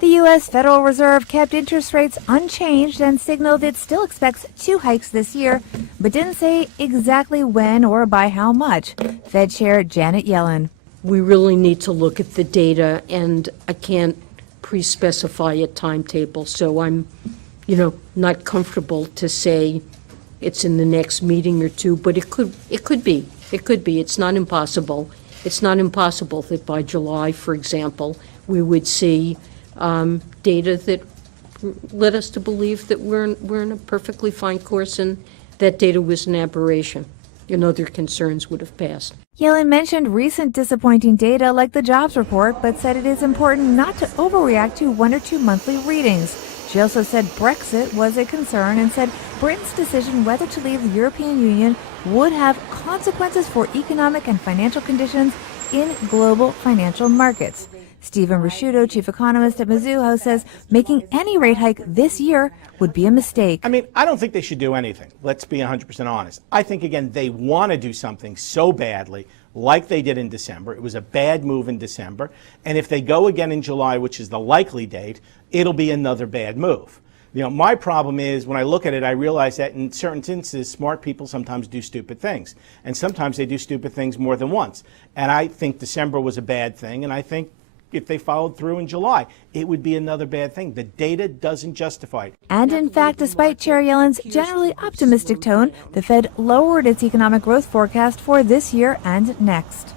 The U.S. Federal Reserve kept interest rates unchanged and signaled it still expects 2 hikes this year, but didn't say exactly when or by how much. Fed Chair Janet Yellen. We really need to look at the data, and I can't pre-specify a timetable, so I'm, not comfortable to say it's in the next meeting or two, but it could be. It could be. It's not impossible. It's not impossible that by July, for example, we would see data that led us to believe that we're in a perfectly fine course and that data was an aberration and other concerns would have passed. Yellen mentioned recent disappointing data like the jobs report, but said it is important not to overreact to 1 or 2 monthly readings. She also said Brexit was a concern and said Britain's decision whether to leave the European Union would have consequences for economic and financial conditions in global financial markets. Stephen Rasciuto, chief economist at Mizuho, says making any rate hike this year would be a mistake. I don't think they should do anything. Let's be 100% honest. I think, again, they want to do something so badly like they did in December. It was a bad move in December. And if they go again in July, which is the likely date, it'll be another bad move. My problem is when I look at it, I realize that in certain instances, smart people sometimes do stupid things. And sometimes they do stupid things more than once. And I think December was a bad thing. And I think if they followed through in July, it would be another bad thing. The data doesn't justify it. And in fact, despite Chair Yellen's generally optimistic tone, the Fed lowered its economic growth forecast for this year and next.